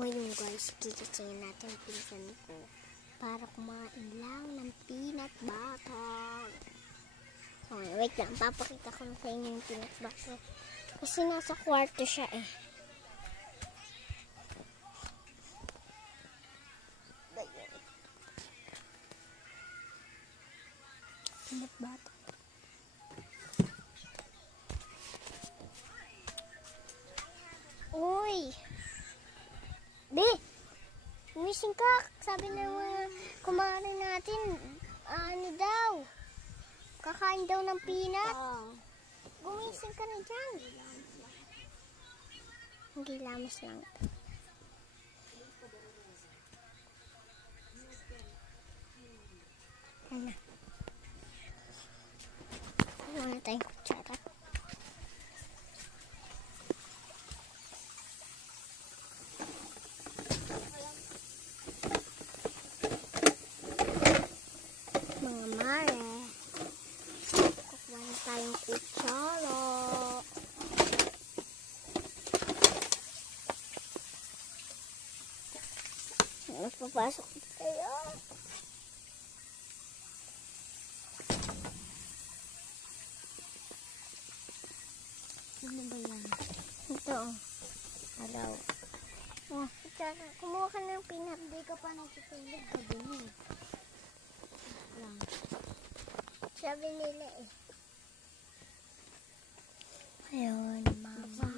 Ngayon guys, gigisingin natin yung pinsan ko para kumain lang ng peanut butter. Okay, wait lang, papakita ko na sa inyo yung peanut butter. Kasi nasa kwarto siya eh. Peanut butter. Uy! Be! Umising ka! Sabi na mga kumare natin, ano daw? Kakain daw ng peanut. Gumising ka na dyan. Gilamos lang. Ano? Ano na tayong kutsara? Mga mare. Kukuha na tayong kutsara. Magpapasok tayo. Ano ba yan? Ito. Hello. Oh, kutsara. Kumuha ka ng peanut. Hindi ka pa natutulog. Gabi mo. Lang. Sabi nila eh. Ayun, mama.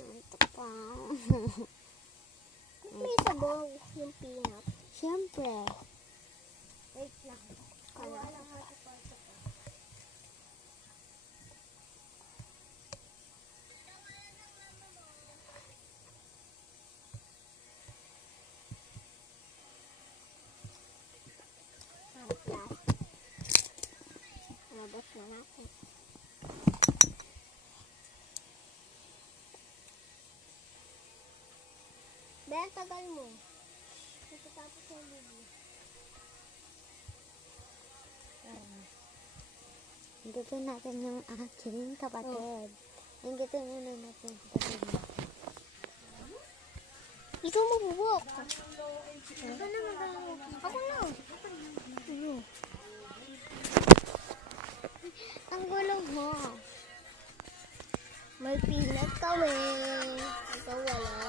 Ito pa. May sabaw yung peanut. Siyempre. Wait lang. Kala lang natin pa ito. Labas na natin. Ben, tagal mo. Tapos yung video. Hinggitin natin yung aking kapatid. Hinggitin muna natin yung kapatid mo. Ikaw mabubuhok. Ako na mabubuhok. Ako na. Ano? Ang gulo mo. May peanut kami. Ito wala.